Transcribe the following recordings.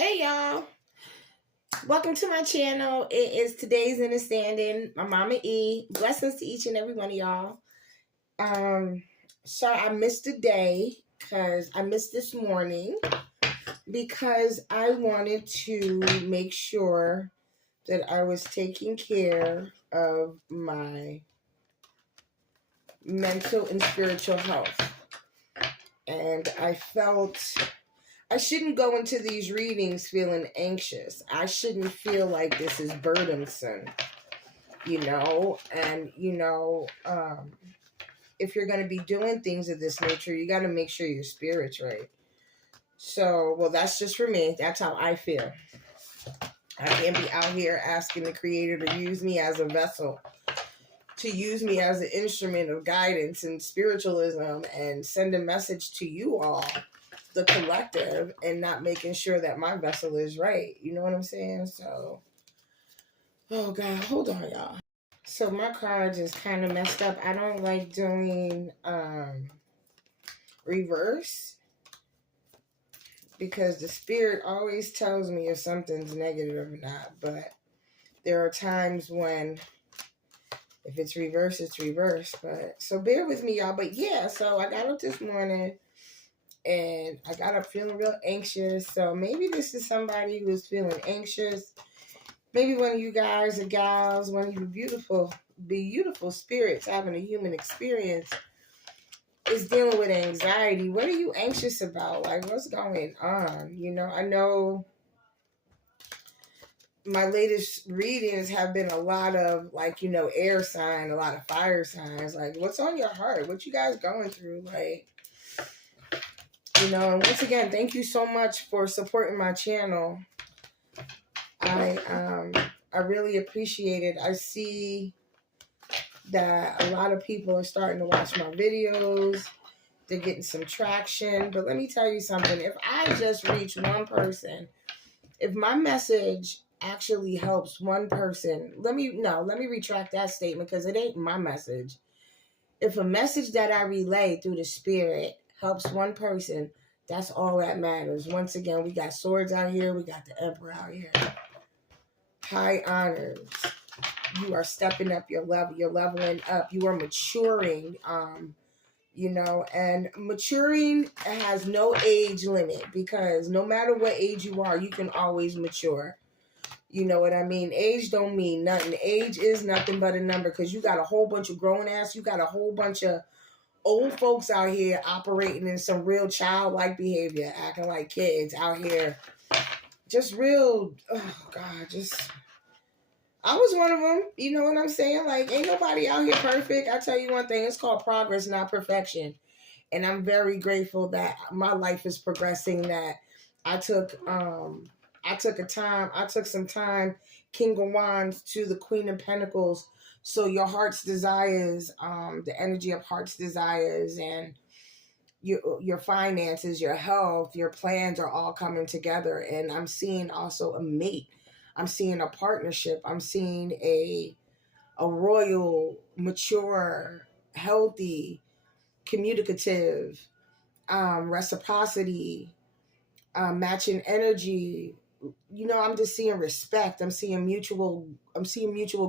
Hey y'all, welcome to my channel. It is today's InnerStanding. My mama E. Blessings to each and every one of y'all. So I missed a day because I missed this morning because I wanted to make sure that I was taking care of my mental and spiritual health. And I felt I shouldn't go into these readings feeling anxious. I shouldn't feel like this is burdensome, and, if you're going to be doing things of this nature, you got to make sure your spirit's right. So, well, that's just for me. That's how I feel. I can't be out here asking the Creator to use me as a vessel, to use me as an instrument of guidance and spiritualism and send a message to you all, the collective, and not making sure that my vessel is right. You know what I'm saying? So, oh God, hold on, y'all. So my cards is kind of messed up. I don't like doing reverse because the spirit always tells me if something's negative or not. But there are times when if it's reverse, it's reverse. But so bear with me, y'all. But yeah, so I got up this morning and I got up feeling real anxious. So maybe this is somebody who's feeling anxious. Maybe one of you guys or gals, one of you beautiful spirits having a human experience is dealing with anxiety. What are you anxious about? Like, what's going on? I know my latest readings have been a lot of, air sign, a lot of fire signs. Like, what's on your heart? What you guys going through? Like, and once again, thank you so much for supporting my channel. I really appreciate it. I see that a lot of people are starting to watch my videos. They're getting some traction. But let me tell you something. If I just reach one person, if my message actually helps one person, let me retract that statement because it ain't my message. If a message that I relay through the spirit helps one person, that's all that matters. Once again, we got swords out here. We got the Emperor out here. High honors. You are stepping up your level. You're leveling up. You are maturing. And maturing has no age limit because no matter what age you are, you can always mature. You know what I mean? Age don't mean nothing. Age is nothing but a number because you got a whole bunch of grown ass. You got a whole bunch of old folks out here operating in some real childlike behavior, acting like kids out here. Just real, oh God, I was one of them. You know what I'm saying? Like, ain't nobody out here perfect. I tell you one thing, it's called progress, not perfection. And I'm very grateful that my life is progressing, that I took some time, King of Wands to the Queen of Pentacles. So your heart's desires, the energy of heart's desires and your finances, your health, your plans are all coming together. And I'm seeing also a mate. I'm seeing a partnership. I'm seeing a royal, mature, healthy, communicative, reciprocity, matching energy. I'm just seeing respect. I'm seeing mutual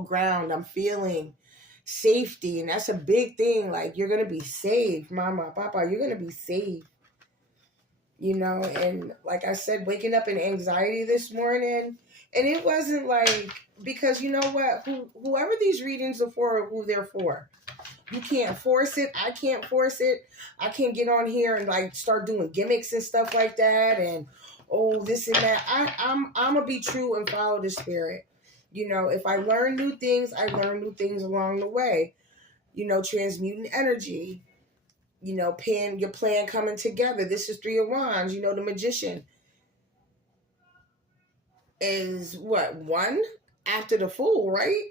ground. I'm feeling safety. And that's a big thing. Like, you're going to be safe, mama, papa, you're going to be safe. And like I said, waking up in anxiety this morning, and it wasn't like, because you know what, whoever these readings are for, who they're for. You can't force it. I can't force it. I can't get on here and like start doing gimmicks and stuff like that. And this and that. I'm gonna be true and follow the spirit. If I learn new things, I learn new things along the way. Transmuting energy. Your plan coming together. This is Three of Wands. The Magician is what? One after the Fool, right?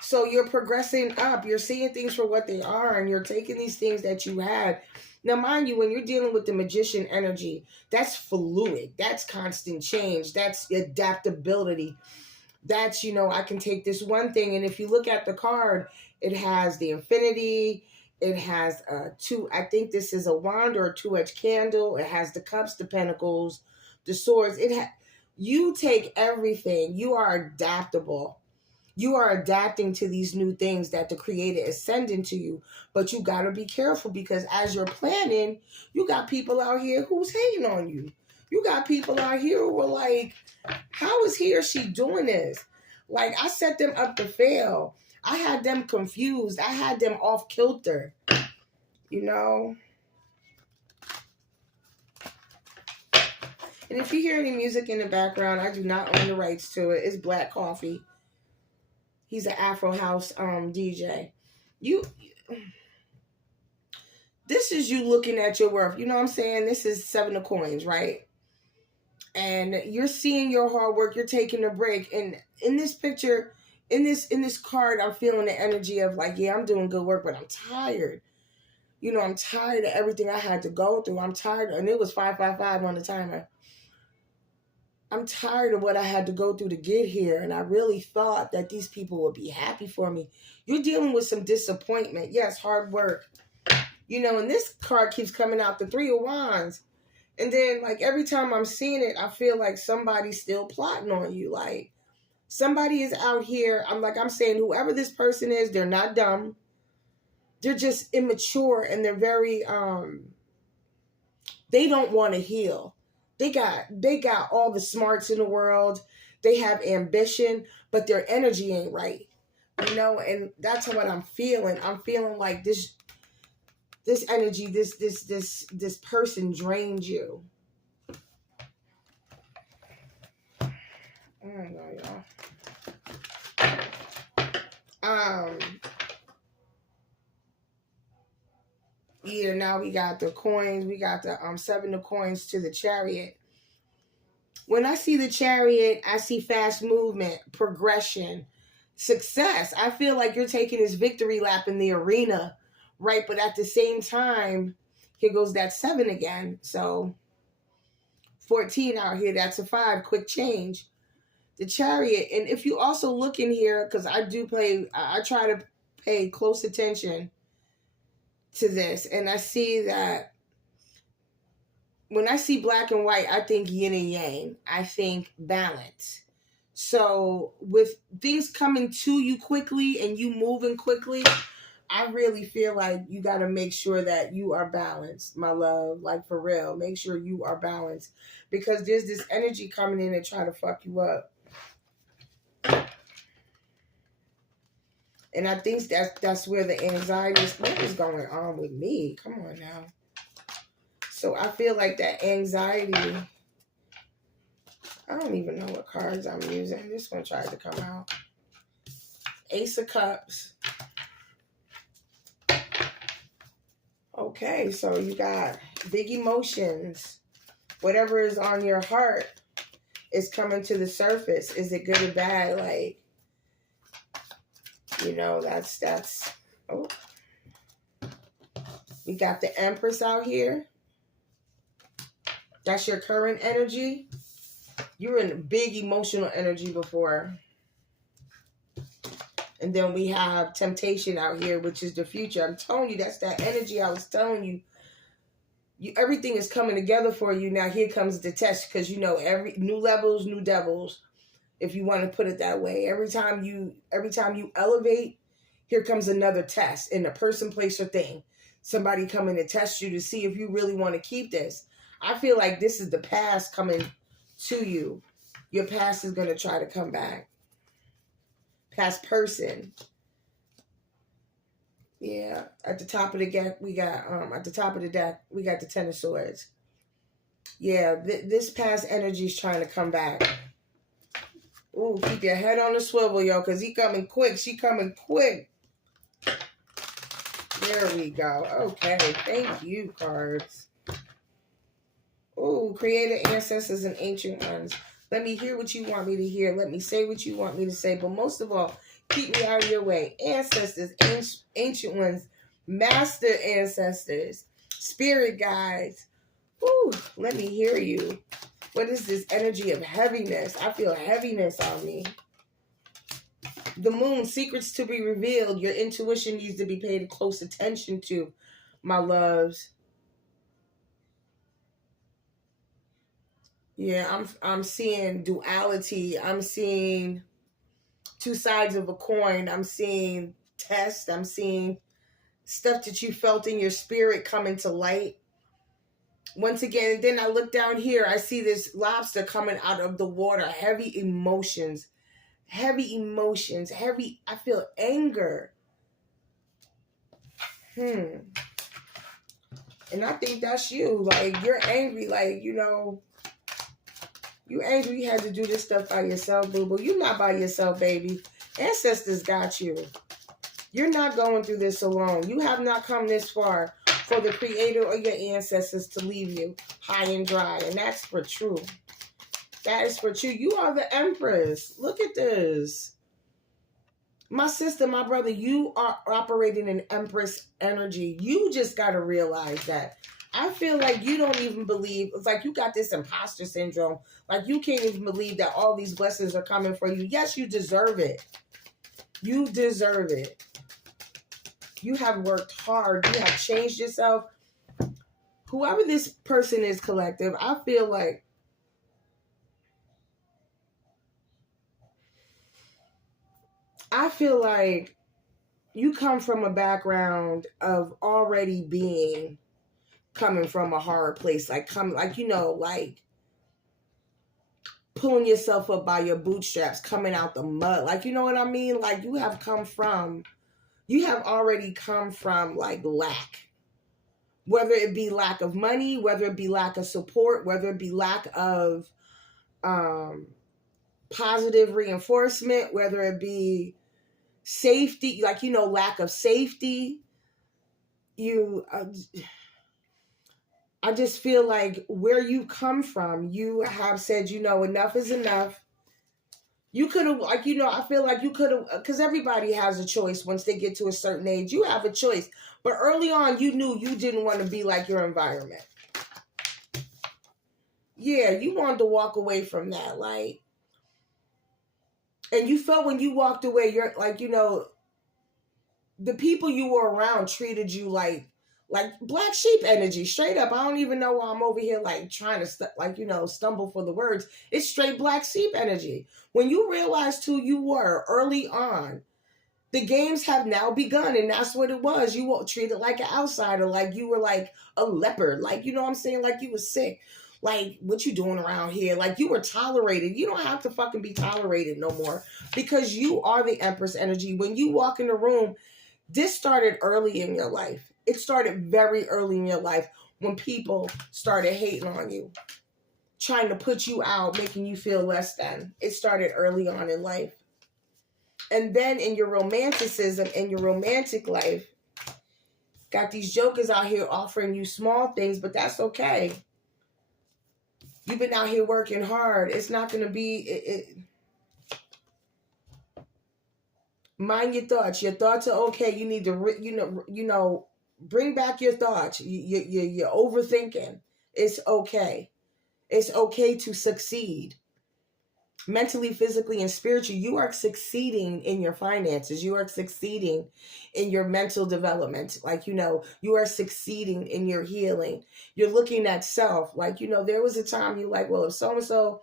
So you're progressing up. You're seeing things for what they are, and you're taking these things that you had. Now, mind you, when you're dealing with the Magician energy, that's fluid. That's constant change. That's adaptability. That's, I can take this one thing, and if you look at the card, it has the Infinity. It has I think this is a wand or a two-edged candle. It has the cups, the pentacles, the swords. You take everything. You are adaptable. You are adapting to these new things that the Creator is sending to you. But you got to be careful, because as you're planning, you got people out here who's hating on you. You got people out here who are like, how is he or she doing this? Like, I set them up to fail. I had them confused. I had them off kilter. You know? And if you hear any music in the background, I do not own the rights to it. It's Black Coffee. He's an Afro House DJ. This is you looking at your worth. You know what I'm saying? This is 7 of coins, right? And you're seeing your hard work. You're taking a break. And in this picture, in this card, I'm feeling the energy of like, yeah, I'm doing good work, but I'm tired. You know, I'm tired of everything I had to go through. I'm tired. And it was 555 on the timer. I'm tired of what I had to go through to get here. And I really thought that these people would be happy for me. You're dealing with some disappointment. Yes, hard work. You know, and this card keeps coming out, the 3 of Wands. And then, like, every time I'm seeing it, I feel like somebody's still plotting on you. Like, somebody is out here. I'm saying whoever this person is, they're not dumb. They're just immature, and they're very, they don't want to heal. They got all the smarts in the world. They have ambition, but their energy ain't right. You know, and that's what I'm feeling. I'm feeling like this energy, this person drained you. I don't know, y'all. Yeah, now we got the coins. We got the 7 of coins to the Chariot. When I see the Chariot, I see fast movement, progression, success. I feel like you're taking this victory lap in the arena, right? But at the same time, here goes that 7 again. So 14 out here, that's a 5, quick change. The Chariot. And if you also look in here, because I try to pay close attention to this, and I see that when I see black and white, I think yin and yang. I think balance. So with things coming to you quickly and you moving quickly, I really feel like you got to make sure that you are balanced, my love. Like, for real, make sure you are balanced, because there's this energy coming in and try to fuck you up. And I think that's where the anxiety is. What is going on with me? Come on now. So I feel like that anxiety. I don't even know what cards I'm using. This one tried to come out. Ace of Cups. Okay, so you got big emotions. Whatever is on your heart is coming to the surface. Is it good or bad? Like, you know, that's, oh. We got the Empress out here. That's your current energy. You were in big emotional energy before. And then we have Temptation out here, which is the future. I'm telling you, that's that energy I was telling you. Everything is coming together for you. Now here comes the test, because you know, every new levels, new devils, if you want to put it that way. Every time you elevate, here comes another test in a person, place, or thing. Somebody coming to test you to see if you really want to keep this. I feel like this is the past coming to you. Your past is going to try to come back. Past person. Yeah. At the top of the deck, we got the Ten of Swords. Yeah, this past energy is trying to come back. Ooh, keep your head on the swivel, yo, because he coming quick. She coming quick. There we go. Okay, thank you, cards. Ooh, creator, ancestors, and ancient ones. Let me hear what you want me to hear. Let me say what you want me to say. But most of all, keep me out of your way. Ancestors, ancient ones, master ancestors, spirit guides. Ooh, let me hear you. What is this energy of heaviness? I feel heaviness on me. The moon, secrets to be revealed. Your intuition needs to be paid close attention to, my loves. Yeah, I'm seeing duality. I'm seeing two sides of a coin. I'm seeing tests. I'm seeing stuff that you felt in your spirit coming to light. Once again, and then I look down here, I see this lobster coming out of the water. Heavy emotions. Heavy emotions. Heavy, I feel anger. And I think that's you. Like, you're angry. Like, you angry you had to do this stuff by yourself, boo-boo. You're not by yourself, baby. Ancestors got you. You're not going through this alone. You have not come this far for the creator or your ancestors to leave you high and dry. And that's for true. That is for true. You are the Empress. Look at this. My sister, my brother, you are operating in Empress energy. You just got to realize that. I feel like you don't even believe. It's like you got this imposter syndrome. Like you can't even believe that all these blessings are coming for you. Yes, you deserve it. You deserve it. You have worked hard. You have changed yourself. Whoever this person is, collective, I feel like you come from a background of already coming from a hard place, like pulling yourself up by your bootstraps, coming out the mud. Like, you know what I mean? Like you have already come from like lack. Whether it be lack of money, whether it be lack of support, whether it be lack of positive reinforcement, whether it be safety, lack of safety. I just feel like where you come from, you have said, enough is enough. You could have, I feel like you could have, because everybody has a choice once they get to a certain age. You have a choice. But early on, you knew you didn't want to be like your environment. Yeah, you wanted to walk away from that. Like, and you felt when you walked away, you're like, the people you were around treated you like black sheep energy, straight up. I don't even know why I'm over here like trying to stumble for the words. It's straight black sheep energy. When you realized who you were early on, the games have now begun, and that's what it was. You were treated like an outsider, like you were like a leopard, like, you know what I'm saying, like you were sick. Like, what you doing around here? Like, you were tolerated. You don't have to fucking be tolerated no more because you are the Empress energy. When you walk in the room, this started early in your life. It started very early in your life when people started hating on you, trying to put you out, making you feel less than. It started early on in life. And then in your romanticism, in your romantic life, got these jokers out here offering you small things, but that's okay. You've been out here working hard. It's not going to be... Mind your thoughts. Your thoughts are okay. You need to, bring back your thoughts. You're overthinking. It's okay. It's okay to succeed. Mentally, physically, and spiritually, you are succeeding in your finances. You are succeeding in your mental development. Like, you are succeeding in your healing. You're looking at self. Like, there was a time you're like, well, if so-and-so,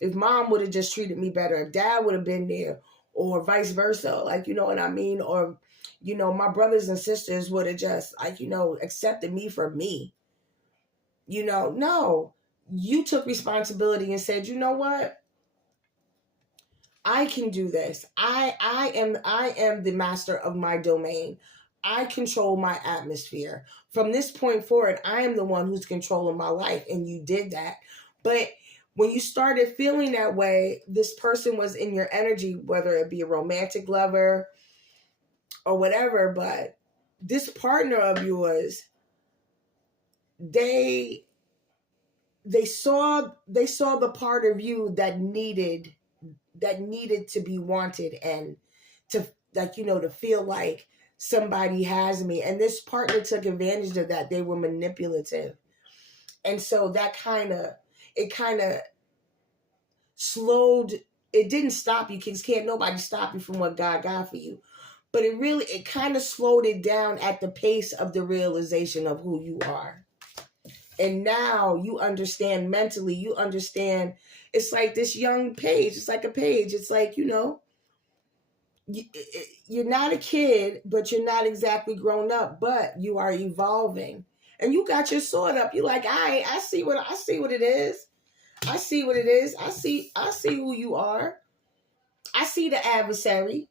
if mom would have just treated me better, if dad would have been there, or vice versa, like, you know what I mean? Or, my brothers and sisters would have just, like, accepted me for me. No, you took responsibility and said, you know what? I can do this. I am the master of my domain. I control my atmosphere. From this point forward, I am the one who's controlling my life. And you did that. But when you started feeling that way, this person was in your energy, whether it be a romantic lover or whatever, but this partner of yours, they saw the part of you that needed to be wanted and to, like, to feel like somebody has me. And this partner took advantage of that. They were manipulative. And so that kind of slowed, it didn't stop you, because can't nobody stop you from what God got for you. But it kind of slowed it down at the pace of the realization of who you are. And now you understand mentally, you understand. It's like this young page. It's like a page. It's like, you're not a kid, but you're not exactly grown up, but you are evolving. And you got your sword up. You're like, I see what it is. I see what it is. I see who you are. I see the adversary.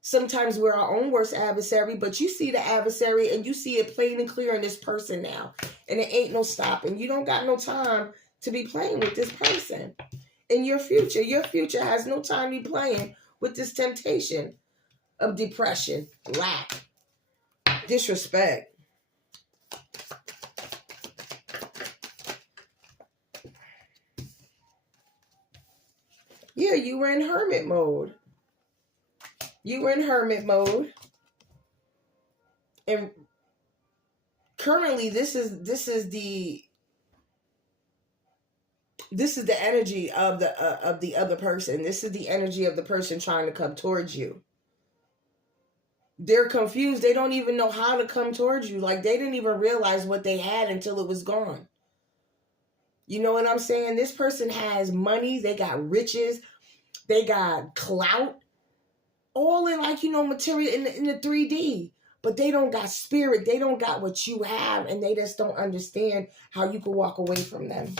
Sometimes we're our own worst adversary, but you see the adversary and you see it plain and clear in this person now. And it ain't no stopping. You don't got no time to be playing with this person. In your future has no time to be playing with this temptation of depression, lack, disrespect. Yeah, you were in hermit mode. And currently this is the energy of the other person. This is the energy of the person trying to come towards you. They're confused. They don't even know how to come towards you. Like, they didn't even realize what they had until it was gone. You know what I'm saying? This person has money. They got riches. They got clout. All in, like, material in the 3D. But they don't got spirit. They don't got what you have. And they just don't understand how you can walk away from them.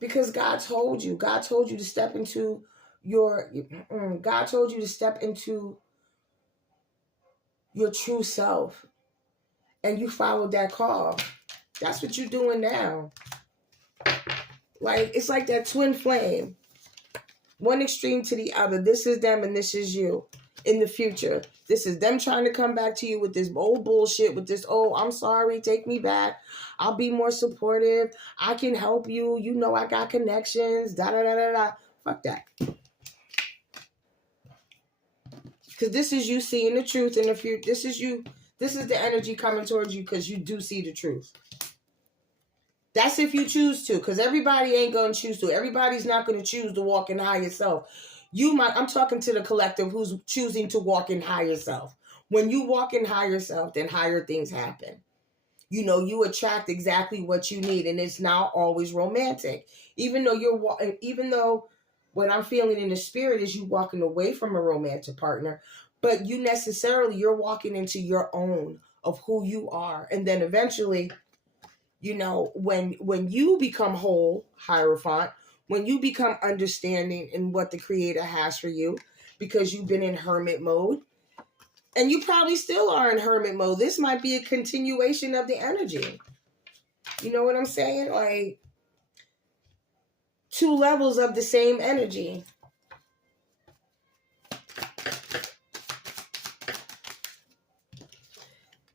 Because God told you to step into God told you to step into your true self. And you followed that call. That's what you're doing now. Like, it's like that twin flame. One extreme to the other. This is them and this is you in the future. This is them trying to come back to you with this old bullshit, with this, oh, I'm sorry, take me back. I'll be more supportive. I can help you. You know I got connections. Da-da-da-da-da. Fuck that. Because this is you seeing the truth in the future. This is you. This is the energy coming towards you because you do see the truth. That's if you choose to, because everybody ain't going to choose to. Everybody's not going to choose to walk in higher self. I'm talking to the collective who's choosing to walk in higher self. When you walk in higher self, then higher things happen. You attract exactly what you need, and it's not always romantic. Even though what I'm feeling in the spirit is you walking away from a romantic partner, but you're walking into your own of who you are. And then eventually, when you become whole, Hierophant, when you become understanding in what the Creator has for you, because you've been in hermit mode, and you probably still are in hermit mode. This might be a continuation of the energy. You know what I'm saying? Like, 2 levels of the same energy.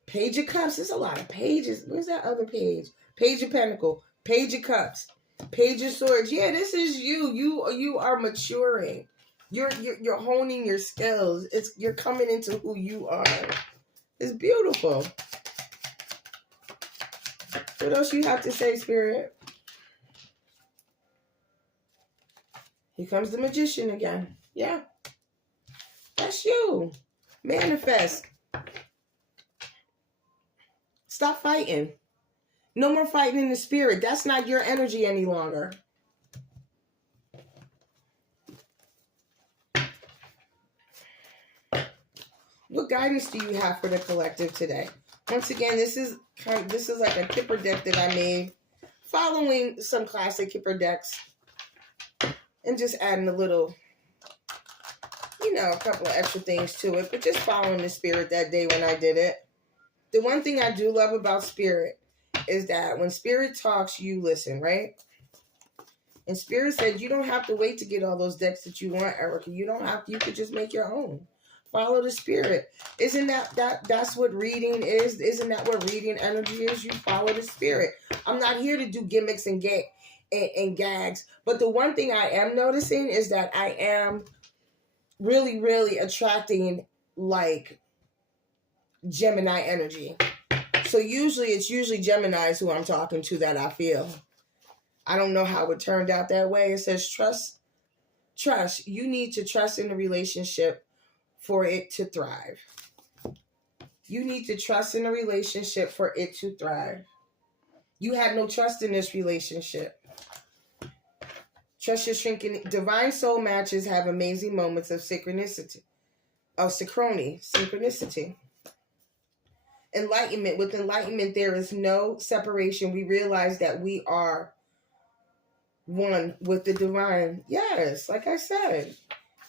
Page of Cups. There's a lot of pages. Where's that other page? Page of Pentacle. Page of Cups. Page of Swords. Yeah, this is you. You are maturing. You're honing your skills. You're coming into who you are. It's beautiful. What else you have to say, Spirit? Here comes the Magician again. Yeah. That's you. Manifest. Stop fighting. No more fighting in the spirit. That's not your energy any longer. What guidance do you have for the collective today? Once again, this is like a Kipper deck that I made, following some classic Kipper decks, and just adding a little, a couple of extra things to it, but just following the spirit that day when I did it. The one thing I do love about spirit is that when spirit talks, you listen, right? And spirit said you don't have to wait to get all those decks that you want, Erica. You don't have to. You could just make your own. Follow the spirit. Isn't that's what reading is? Isn't that what reading energy is? You follow the spirit. I'm not here to do gimmicks and gags. But the one thing I am noticing is that I am really, really attracting like Gemini energy. So it's usually Geminis who I'm talking to that I feel. I don't know how it turned out that way. It says trust. You need to trust in the relationship for it to thrive. You need to trust in a relationship for it to thrive. You had no trust in this relationship. Trust your shrinking. Divine soul matches have amazing moments of synchronicity. Synchronicity. Enlightenment. With enlightenment, there is no separation. We realize that we are one with the divine. Yes, like I said,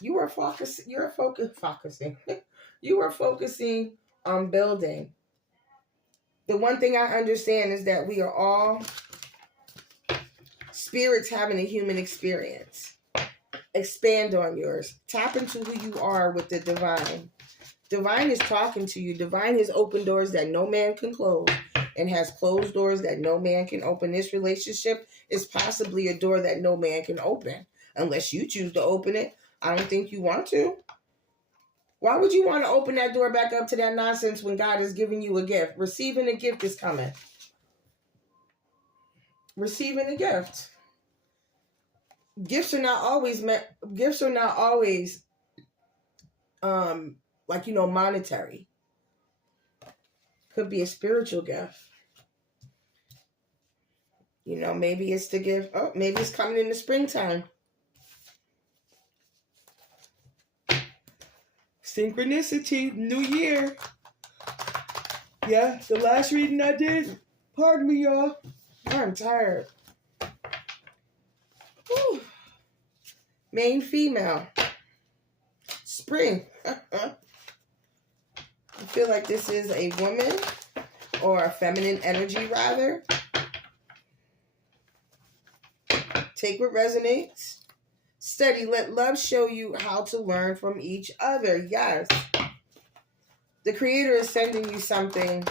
you are focusing. You are focusing on building. The one thing I understand is that we are all spirits having a human experience. Expand on yours. Tap into who you are with the divine. Divine is talking to you. Divine has opened doors that no man can close and has closed doors that no man can open. This relationship is possibly a door that no man can open unless you choose to open it. I don't think you want to. Why would you want to open that door back up to that nonsense when God is giving you a gift? Receiving a gift is coming. Receiving a gift. Gifts are not always monetary. Could be a spiritual gift. Maybe it's the gift. Oh, maybe it's coming in the springtime. Synchronicity, new year. Yeah, the last reading I did. Pardon me, y'all. I'm tired. Whew. Main female. Spring. I feel like this is a woman or a feminine energy, rather. Take what resonates. Study. Let love show you how to learn from each other. Yes. The Creator is sending you something.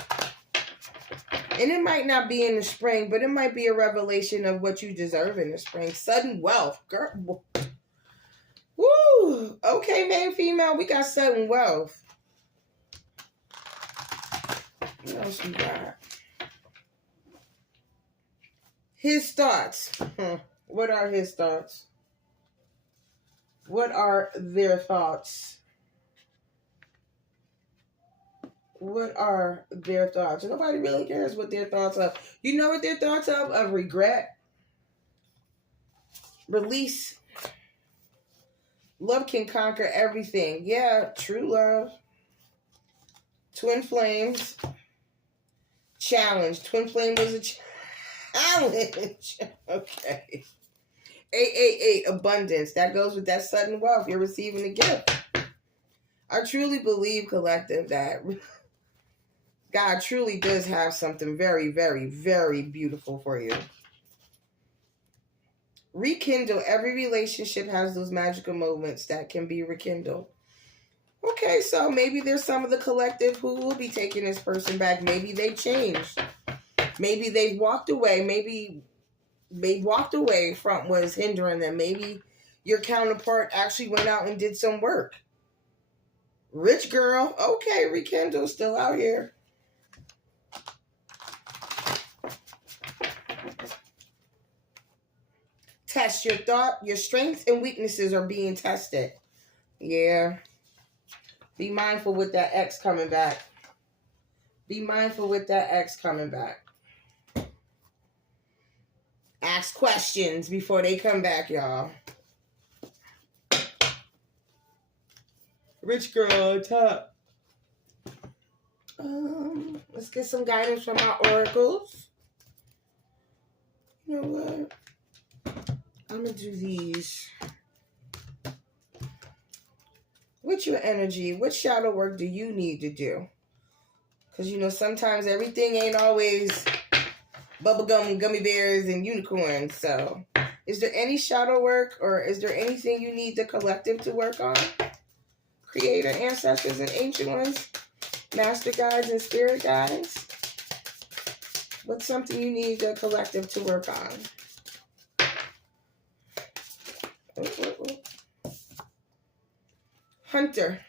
And it might not be in the spring, but it might be a revelation of what you deserve in the spring. Sudden wealth. Girl. Woo. Okay, man, female. We got sudden wealth. What else we got? His thoughts. What are his thoughts? What are their thoughts? What are their thoughts? Nobody really cares what their thoughts are. You know what their thoughts of? Of regret. Release. Love can conquer everything. Yeah, true love. Twin flames. Challenge. Twin flame was a challenge. Okay. 888, abundance. That goes with that sudden wealth. You're receiving a gift. I truly believe, collective, that God truly does have something very, very, very beautiful for you. Rekindle. Every relationship has those magical moments that can be rekindled. Okay, so maybe there's some of the collective who will be taking this person back. Maybe they changed. Maybe they've walked away. Maybe they walked away from what is hindering them. Maybe your counterpart actually went out and did some work. Rich girl. Okay, rekindle. Still out here. Test your thought. Your strengths and weaknesses are being tested. Yeah. Be mindful with that ex coming back. Be mindful with that ex coming back. Ask questions before they come back, y'all. Rich girl, top. Let's get some guidance from our oracles. You know what? I'm going to do these. What's your energy? What shadow work do you need to do? Because, sometimes everything ain't always bubblegum, gummy bears, and unicorns. So, is there any shadow work or is there anything you need the collective to work on? Creator, ancestors, and ancient ones? Master guides and spirit guides? What's something you need the collective to work on? Hunter.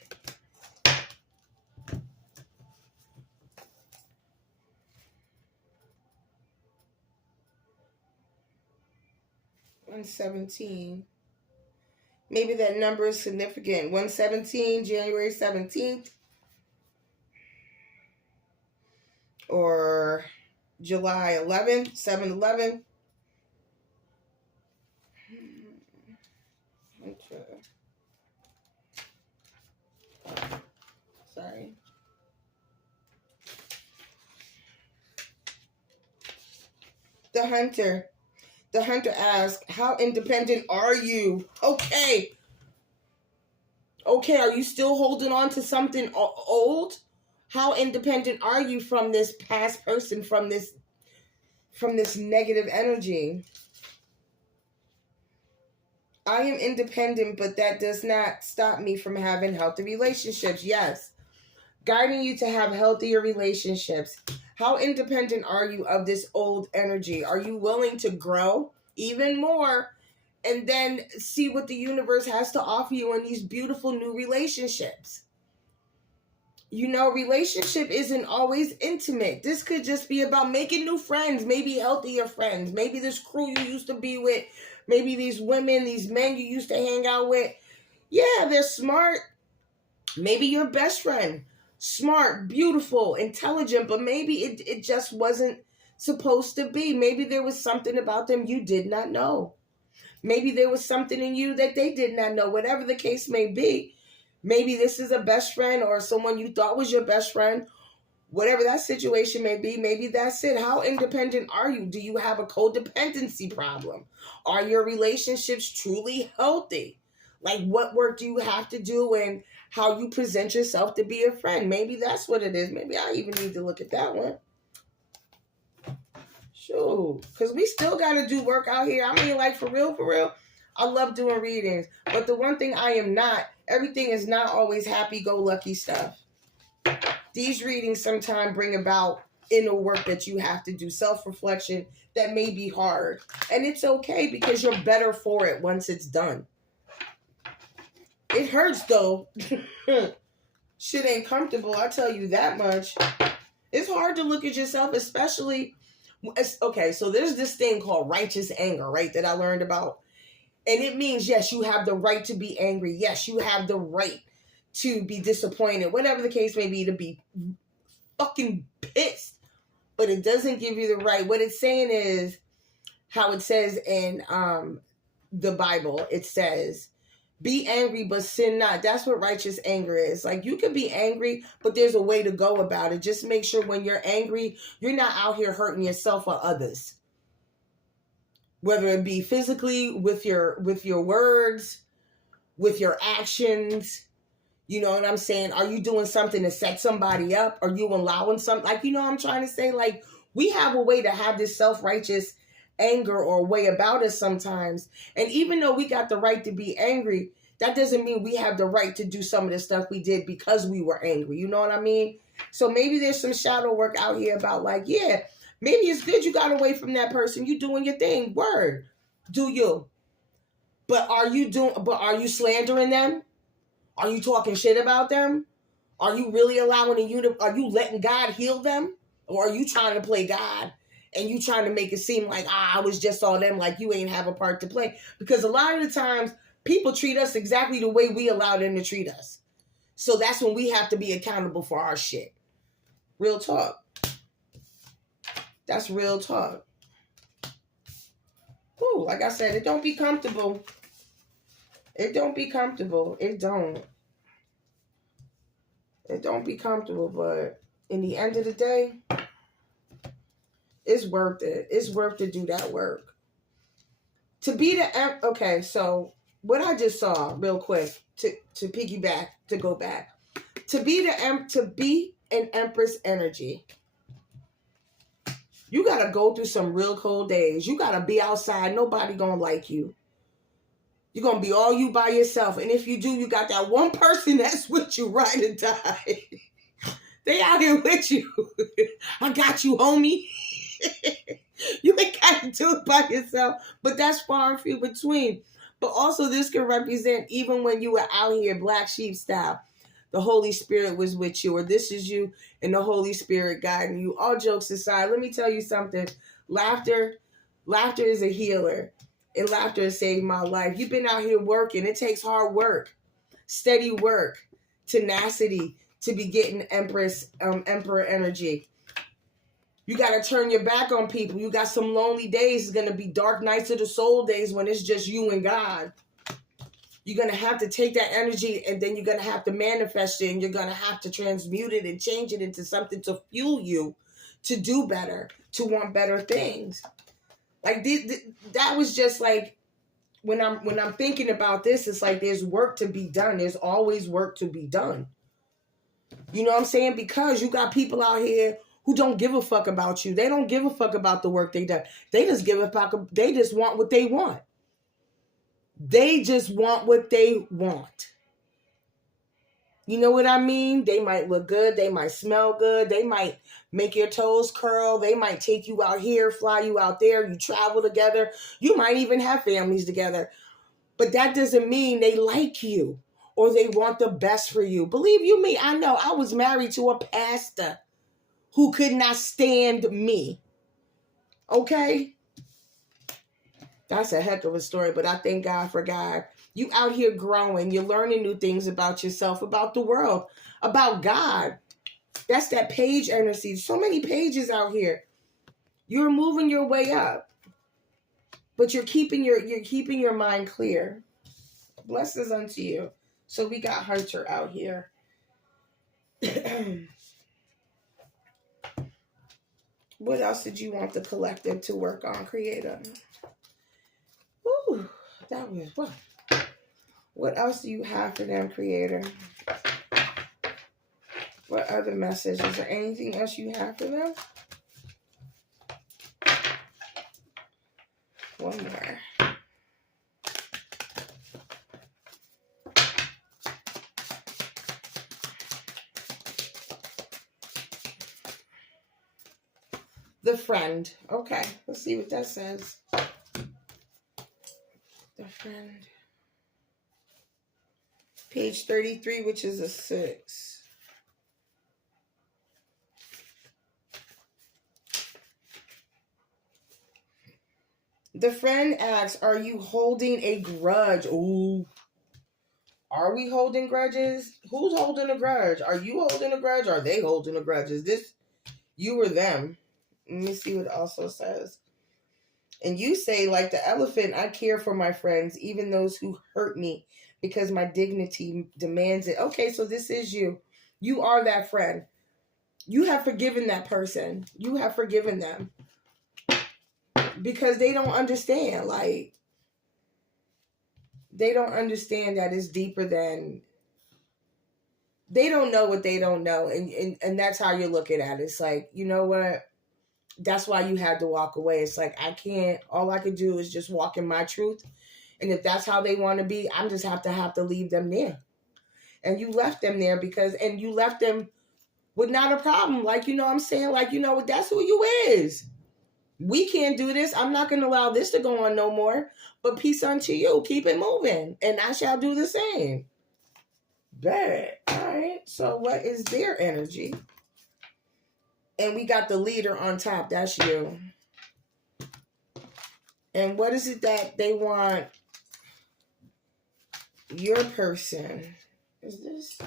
$117. Maybe that number is significant. 117, January 17th. or July 11th, 7/11. Okay. Sorry. The Hunter. The Hunter asks, how independent are you? Okay. Okay, are you still holding on to something old? How independent are you from this past person, from this negative energy? I am independent, but that does not stop me from having healthy relationships. Yes. Guiding you to have healthier relationships. How independent are you of this old energy? Are you willing to grow even more and then see what the universe has to offer you in these beautiful new relationships? You know, relationship isn't always intimate. This could just be about making new friends, maybe healthier friends, maybe this crew you used to be with, maybe these women, these men you used to hang out with. Yeah, they're smart. Maybe your best friend, smart, beautiful, intelligent, but maybe it just wasn't supposed to be. Maybe there was something about them you did not know. Maybe there was something in you that they did not know. Whatever the case may be, maybe this is a best friend or someone you thought was your best friend. Whatever that situation may be, maybe that's it. How independent are you? Do you have a codependency problem? Are your relationships truly healthy? Like, what work do you have to do and how you present yourself to be a friend? Maybe that's what it is. Maybe I even need to look at that one. Shoot, because we still got to do work out here. I mean, like, for real, I love doing readings. But the one thing I am not, everything is not always happy-go-lucky stuff. These readings sometimes bring about inner work that you have to do, self-reflection that may be hard. And it's okay because you're better for it once it's done. It hurts, though. Shit ain't comfortable, I tell you that much. It's hard to look at yourself, especially... Okay, so there's this thing called righteous anger, right, that I learned about. And it means, yes, you have the right to be angry. Yes, you have the right to be disappointed, whatever the case may be, to be fucking pissed. But it doesn't give you the right. What it's saying is how it says in the Bible. It says, be angry, but sin not. That's what righteous anger is. Like, you can be angry, but there's a way to go about it. Just make sure when you're angry, you're not out here hurting yourself or others. Whether it be physically, with your words, with your actions. You know what I'm saying? Are you doing something to set somebody up? Are you allowing something? Like, you know what I'm trying to say? Like, we have a way to have this self-righteous anger or way about us sometimes. And even though we got the right to be angry, that doesn't mean we have the right to do some of the stuff we did because we were angry. You know what I mean? So maybe there's some shadow work out here about, like, yeah, maybe it's good you got away from that person. You doing your thing. Word. Do you? But are you slandering them? Are you talking shit about them? Are you really allowing are you letting God heal them? Or are you trying to play God and you trying to make it seem like, I was just all them, like you ain't have a part to play? Because a lot of the times people treat us exactly the way we allow them to treat us. So that's when we have to be accountable for our shit. Real talk. That's real talk. Ooh, like I said, it don't be comfortable. It don't be comfortable. It don't. It don't be comfortable, but in the end of the day, it's worth it. It's worth to do that work. To be the... Okay, so what I just saw real quick, to piggyback, to go back. To be an Empress energy, you got to go through some real cold days. You got to be outside. Nobody going to like you. You're going to be all you by yourself. And if you do, you got that one person that's with you ride or die. They out here with you. I got you, homie. You ain't got to do it by yourself. But that's far and few between. But also this can represent, even when you were out here black sheep style, the Holy Spirit was with you. Or this is you and the Holy Spirit guiding you. All jokes aside, let me tell you something. Laughter is a healer. And laughter has saved my life. You've been out here working. It takes hard work, steady work, tenacity to be getting Emperor energy. You got to turn your back on people. You got some lonely days. It's going to be dark nights of the soul days when it's just you and God. You're going to have to take that energy, and then you're going to have to manifest it, and you're going to have to transmute it and change it into something to fuel you to do better, to want better things. Like that was just like, when I'm thinking about this, it's like there's work to be done. There's always work to be done. You know what I'm saying? Because you got people out here who don't give a fuck about you. They don't give a fuck about the work they done. They just give a fuck. They just want what they want. They just want what they want. You know what I mean? They might look good. They might smell good. They might make your toes curl. They might take you out here, fly you out there. You travel together. You might even have families together. But that doesn't mean they like you or they want the best for you. Believe you me, I know. I was married to a pastor who could not stand me. Okay? That's a heck of a story, but I thank God for God. You out here growing. You're learning new things about yourself, about the world, about God. That's that page energy. So many pages out here. You're moving your way up, but you're keeping your mind clear. Blessings unto you. So we got Hunter out here. What else did you want the collective to work on, Creator? Ooh, that was what? What else do you have for them, Creator? What other message? Is there anything else you have for them? One more. The friend. Okay, let's see what that says. The friend. Page 33, which is a 6. The friend asks, are you holding a grudge? Ooh. Are we holding grudges? Who's holding a grudge? Are you holding a grudge? Are they holding a grudge? Is this you or them? Let me see what it also says. And you say, like the elephant, I care for my friends, even those who hurt me, because my dignity demands it. Okay, so this is you. You are that friend. You have forgiven that person. You have forgiven them. Because they don't understand. Like, they don't understand that it's deeper than... They don't know what they don't know. And that's how you're looking at it. It's like, you know what? That's why you had to walk away. It's like, I can't... All I could do is just walk in my truth. And if that's how they want to be, I'm just have to leave them there. And you left them there because... And you left them with not a problem. Like, you know what I'm saying? Like, you know, that's who you is. We can't do this. I'm not going to allow this to go on no more. But peace unto you. Keep it moving. And I shall do the same. Bad. All right. So what is their energy? And we got the leader on top. That's you. And what is it that they want your person?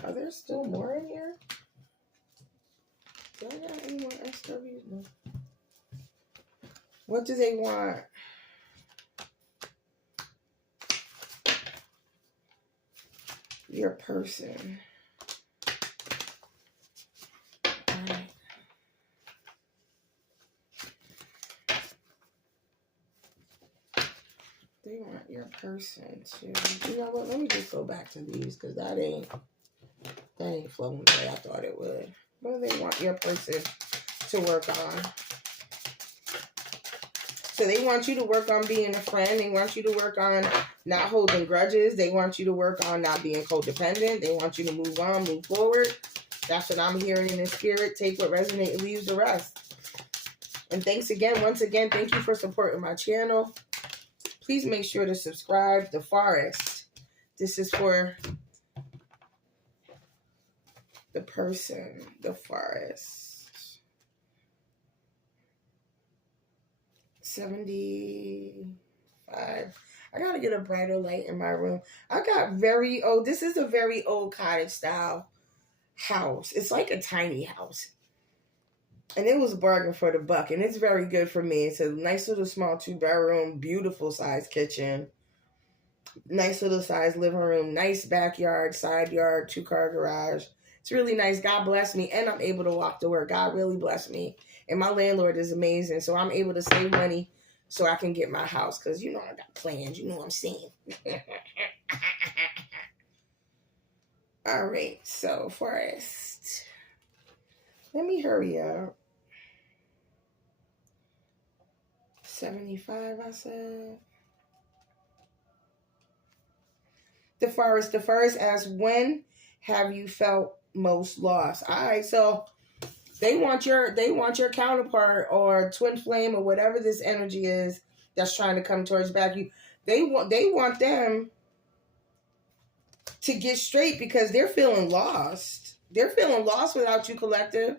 Are there still more in here? Do I got any more SWs? No. What do they want? Your person. All right. They want your person to... You know what? Let me just go back to these because that ain't flowing the way I thought it would. What do they want your person to work on? So they want you to work on being a friend. They want you to work on not holding grudges. They want you to work on not being codependent. They want you to move on, move forward. That's what I'm hearing in the spirit. Take what resonates and leaves the rest. And thanks again. Once again, thank you for supporting my channel. Please make sure to subscribe. The Forest. This is for the person. The Forest. 75. I gotta get a brighter light in my room. I got very old. This is a very old cottage style house. It's like a tiny house. And it was a bargain for the buck. And it's very good for me. It's a nice little small 2-bedroom, beautiful size kitchen. Nice little size living room. Nice backyard, side yard, 2-car garage. It's really nice. God bless me. And I'm able to walk to work. God really blessed me. And my landlord is amazing. So I'm able to save money so I can get my house. Because, you know, I got plans. You know what I'm saying. All right. So first, let me hurry up. 75, I said. The first asks, when have you felt most lost? All right, so they want your counterpart or twin flame or whatever this energy is that's trying to come towards back you. They want them to get straight because they're feeling lost. They're feeling lost without you, collective.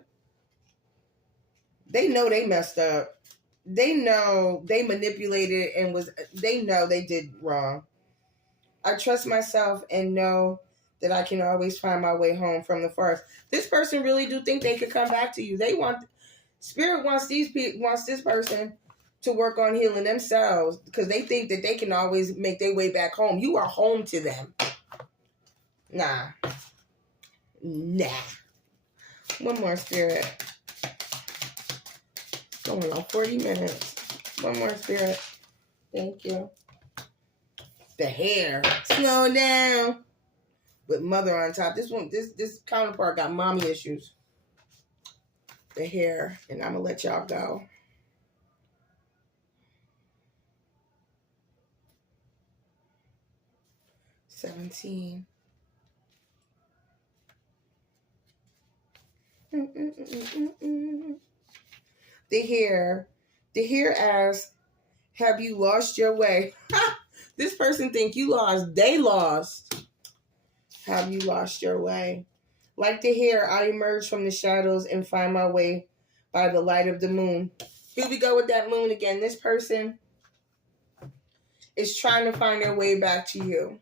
They know they messed up. They know they manipulated and they know they did wrong. I trust myself and know that I can always find my way home from the forest. This person really do think they could come back to you. Spirit wants this person to work on healing themselves because they think that they can always make their way back home. You are home to them. Nah. One more, Spirit. Going on 40 minutes. One more, Spirit. Thank you. The hair. Slow down. With mother on top. This counterpart got mommy issues. The hair. And I'm going to let y'all go. $17. The hair. The hair asks, have you lost your way? This person think you lost. They lost. Have you lost your way? Like the hair, I emerge from the shadows and find my way by the light of the moon. Here we go with that moon again. This person is trying to find their way back to you.